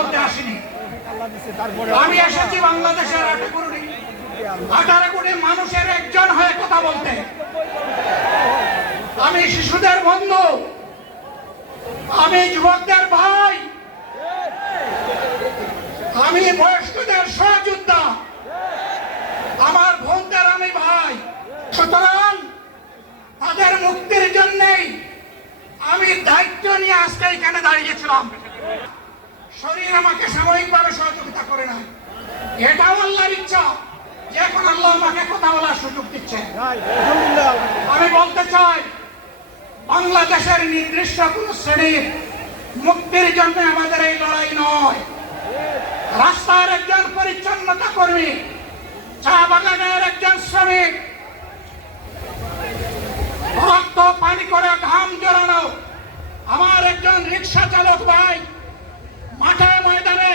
বলতে আসিনি। আমি এসেছি বাংলাদেশের আঠারো কোটি মানুষের একজন হয়ে কথা বলতে। আমি শিশুদের বন্ধু, আমি যুবকদের ভাই, আমি বয়স্কদের সহযোদ্ধা, আমার বোনদের আমি ভাই। সুতরাং তাদের মুক্তির জন্যেই আমি দায়িত্ব নিয়ে আজকে এখানে দাঁড়িয়েছিলাম শরীর আমাকে সাময়িকভাবে সহযোগিতা করে না। এটাও আল্লাহর ইচ্ছা। যে এখন আল্লাহ আমাকে কথা বলার সুযোগ দিচ্ছে। আমি বলতে চাই, বাংলাদেশের নির্দিষ্ট কোন শ্রেণির মুক্তির জন্য আমাদের এই লড়াই নয়। রাস্তার একজন পরিচ্ছন্নতা কর্মী, চা বাগানের একজন শ্রমিক রক্ত পানি করে ঘাম জড়ানো, আমার একজন রিক্সা চালক ভাই মাঠে ময়দানে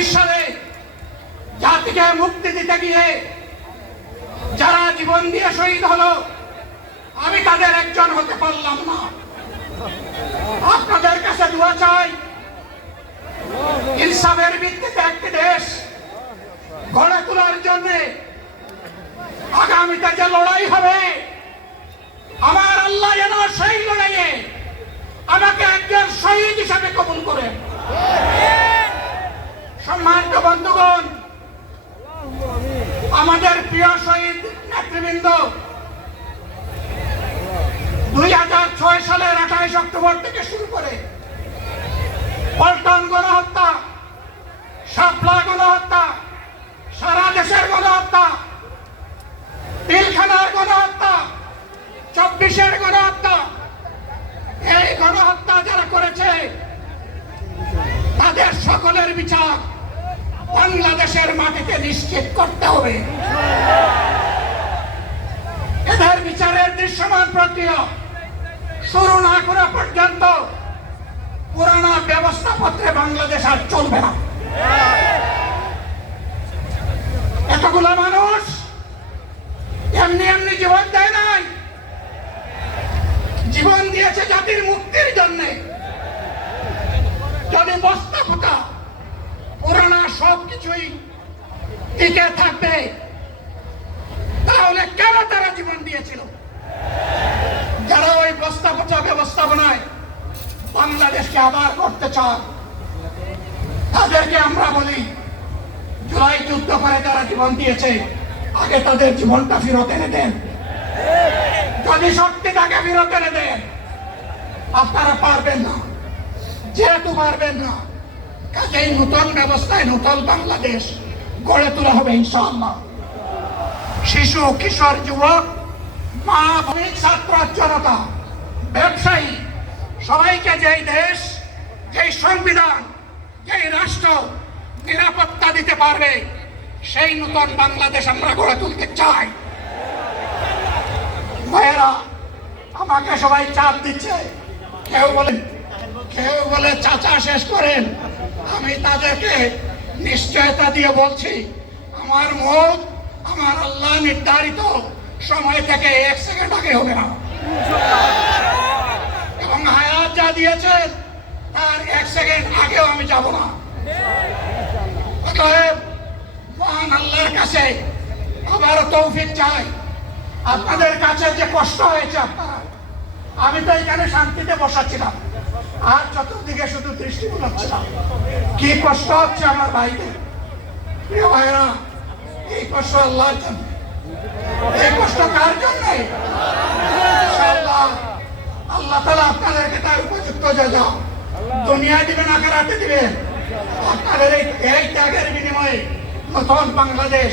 চব্বিশ সালে জাতিকে মুক্তি দিতে গিয়ে যারা জীবন দিয়ে শহীদ হলো, আমি তাদের একজন হতে পারলাম না। আপনাদের কাছে দোয়া চাই, ইনসাফের ভিত্তিতে একটি দেশ গড়ে তোলার জন্য আগামীতে যে লড়াই হবে, আমার আল্লাহ যেন সেই লড়াইয়ে আমাকে একজন শহীদ হিসাবে কবুল করেন। সম্মানিত বন্ধুগণ, আমাদের প্রিয় শহীদ নেতৃবৃন্দ, দুই হাজার ছয় সালের আঠাইশ অক্টোবর থেকে শুরু করে পল্টন গণহত্যা, শাপলা গণহত্যা, সারা দেশের গণহত্যা পিলখানার গণহত্যা, চব্বিশের গণহত্যা, এই গণহত্যা যারা করেছে, তাদের সকলের বিচার। বাংলাদেশের মাটিতে নিশ্চিত করতে হবে। এদের বিচারের দৃশ্যমান প্রক্রিয়া শুরু না করা পর্যন্ত পুরানা ব্যবস্থাপত্রে বাংলাদেশ আর চলবে না। এতগুলো মানুষ এমনি এমনি জীবন দেয় নাই জীবন দিয়েছে জাতির মুক্তির জন্য যদি বস্তা পোকা পুরানা সব কিছুই টিকে থাকবে। তাহলে কেন তারা জীবন দিয়েছিল? যারা ওই পচা ব্যবস্থাপনায় বাংলাদেশকে আবার করতে চান তাদেরকে আমরা বলি, জুলাই যুদ্ধ করে তারা জীবন দিয়েছে, আগে তাদের জীবনটা ফেরত এনে দেন। যদি সত্যি তাকে ফেরত এনে দেন, আপনারা পারবেন না। যেহেতু পারবেন না কাজেই নতুন ব্যবস্থায় নূতন বাংলাদেশ গড়ে তোলা হবে, ইনশাআল্লাহ। শিশু, কিশোর, যুবক, মা ভূমিক ছাত্র, জনতা, ব্যবসায়ী, সবাইকে যেই দেশ যেই সংবিধান যেই রাষ্ট্র নিরাপত্তা দিতে পারবে, সেই নূতন বাংলাদেশ আমরা গড়ে তুলতে চাই। ভাইয়েরা, আমাকে সবাই চাপ দিচ্ছে। কেউ বলে কেউ বলে, চাচা, শেষ করেন। আমি তাদেরকে নিশ্চয়তা দিয়ে বলছি, আমার মুখ আমার আল্লাহ নির্ধারিত সময় থেকে এক সেকেন্ড আগে হবে না। এবং হায়াত যা দিয়েছেন, তার এক সেকেন্ড আগেও আমি যাব না। অতএব আল্লাহর কাছে আবারও তৌফিক চাই। আপনাদের কাছে যে কষ্ট হয়েছে আপনারা, আমি তো এখানে শান্তিতে বসাচ্ছিলাম। আর চতুর্দিকে শুধু দৃষ্টি বুলাচ্ছিলাম কি কষ্ট হচ্ছে আমার ভাইদের? প্রিয় ভাইরা এই কষ্ট আল্লাহর জন্য? এই কষ্ট কার জন্য? আল্লাহ তালা আপনাদেরকে তার উপযুক্ত যা দুনিয়ায় দিবেন আকারাতে দিবেন আপনাদের এই এই ত্যাগের বিনিময়ে নতুন বাংলাদেশ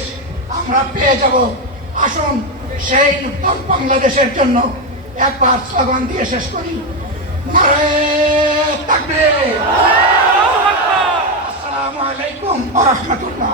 আমরা পেয়ে যাব। আসুন সেই নতুন বাংলাদেশের জন্য একবার স্লোগান দিয়ে শেষ করি। নারে তাকবীর। আসসালামু আলাইকুম ওয়া রাহমাতুল্লাহ।